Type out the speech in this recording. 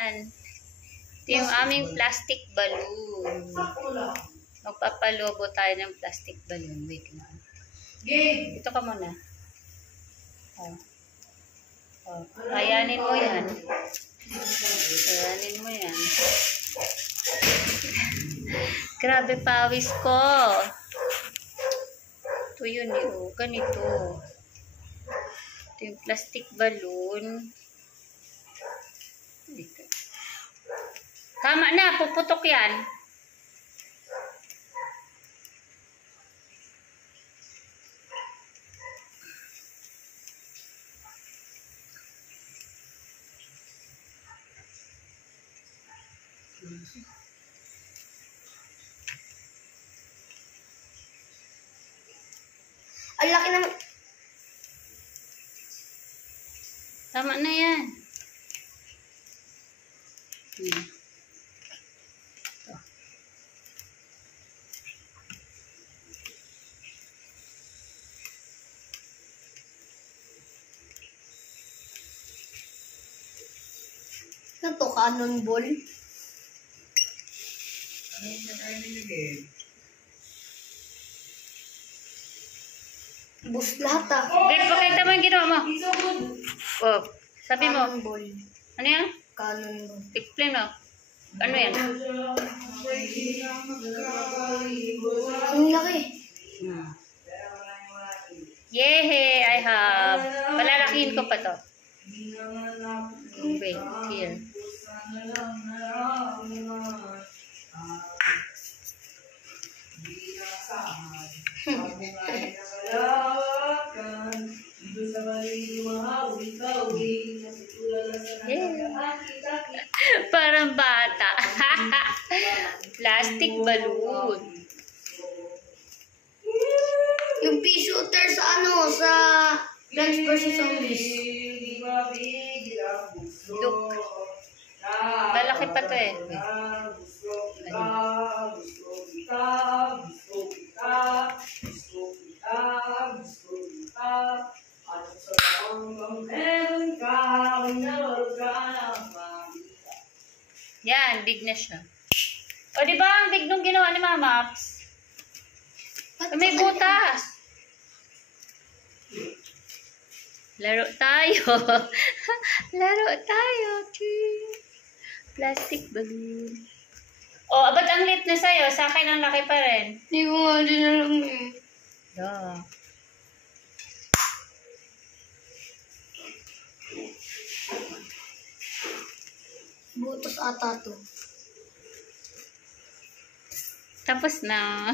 Ito yung aming plastic balloon. Magpapalobo tayo ng plastic balloon. Wait lang. Ito ka muna. Kayanin mo yan. Kayanin mo yan. Grabe pawis ko. Ito yun yun. Ganito. Ito yung plastic balloon. Ito. Tama na, puputok yan. Ang laki naman. Tama na yan. Ano to? Cannonball? Bus lahat ah. Babe, pakita mo yung ginawa mo. Oh, sabi mo. Cannonball. Ano yan? Cannonball. Explain mo. Ano yan? Ang laki. Yehey, I have. Palalakihin ko pa to. Wait, here. Parang bata. Plastic balloon. Yung pea shooter sa ano, sa Plants vs. Zombies. Look. Lalaki pa to eh. Yan, big na siya. O, di ba ang big nung ginawa ni Mama? May butas. Laro tayo. Laro tayo. Plastic balloon. O, ba't ang lit na sa'yo? Sa akin ang laki pa rin. Hindi ko nga din alam eh. Yeah. Butos ata to. Tapos na.